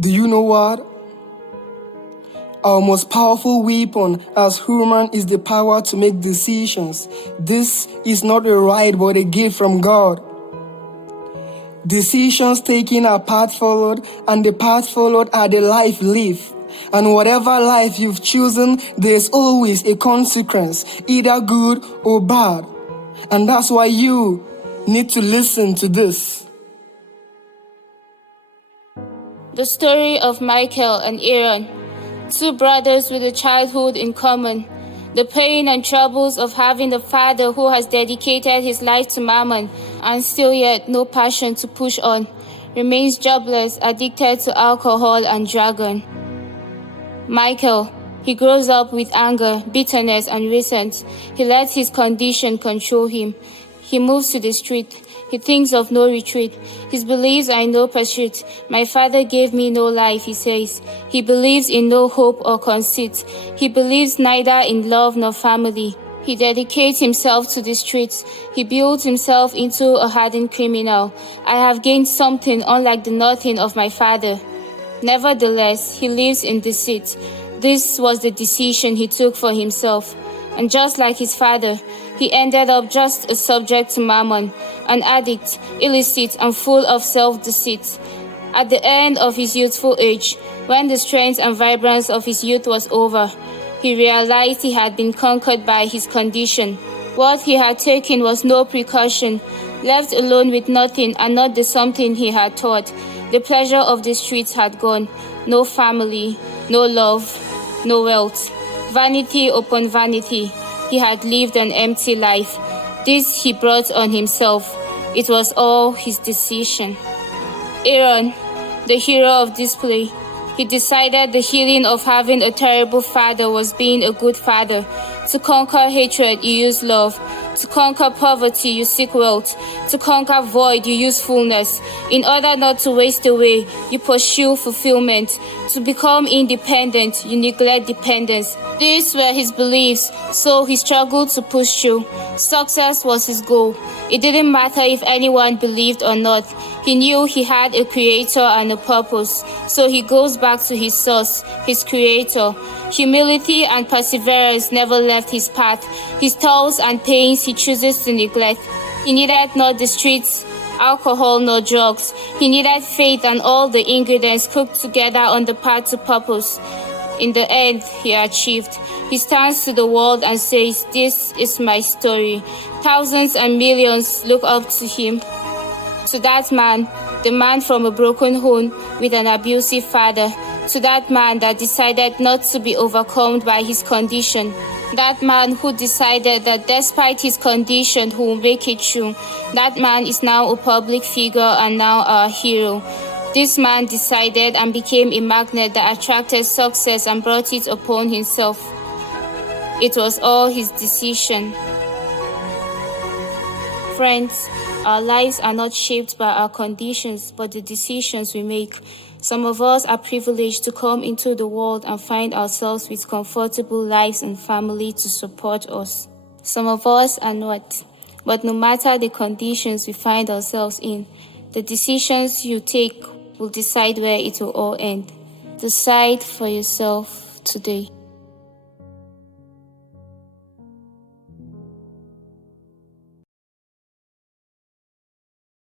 Do you know what? Our most powerful weapon as human is the power to make decisions. This is not a right but a gift from God. Decisions taken are path followed, and the path followed are the life lived. And whatever life you've chosen, there's always a consequence, either good or bad. And that's why you need to listen to this. The story of Michael and Aaron, two brothers with a childhood in common. The pain and troubles of having a father who has dedicated his life to mammon and still yet no passion to push on, remains jobless, addicted to alcohol and dragon. Michael, he grows up with anger, bitterness, and resentment. He lets his condition control him. He moves to the street. He thinks of no retreat. His beliefs are in no pursuit. My father gave me no life, he says. He believes in no hope or conceit. He believes neither in love nor family. He dedicates himself to the streets. He builds himself into a hardened criminal. I have gained something unlike the nothing of my father. Nevertheless, he lives in deceit. This was the decision he took for himself. And just like his father, he ended up just a subject to mammon, an addict, illicit, and full of self-deceit. At the end of his youthful age, when the strength and vibrance of his youth was over, he realized he had been conquered by his condition. What he had taken was no precaution. Left alone with nothing and not the something he had thought, the pleasure of the streets had gone. No family, no love, no wealth. Vanity upon vanity. He had lived an empty life. This he brought on himself. It was all his decision. Aaron, the hero of this play, he decided the healing of having a terrible father was being a good father. To conquer hatred, you use love. To conquer poverty, you seek wealth. To conquer void, you use fullness. In order not to waste away, you pursue fulfillment. To become independent, you neglect dependence. These were his beliefs, so he struggled to push through. Success was his goal. It didn't matter if anyone believed or not. He knew he had a creator and a purpose, so he goes back to his source, his creator. Humility and perseverance never left his path. His toils and pains he chooses to neglect. He needed not the streets, alcohol, nor drugs. He needed faith and all the ingredients cooked together on the path to purpose. In the end, he achieved. He stands to the world and says, "This is my story." Thousands and millions look up to him. To that man, the man from a broken home with an abusive father, to that man that decided not to be overcome by his condition, that man who decided that despite his condition he will make it through, that man is now a public figure and now our hero. This man decided and became a magnet that attracted success and brought it upon himself. It was all his decision. Friends, our lives are not shaped by our conditions, but the decisions we make. Some of us are privileged to come into the world and find ourselves with comfortable lives and family to support us. Some of us are not. But no matter the conditions we find ourselves in, the decisions you take will decide where it will all end. Decide for yourself today.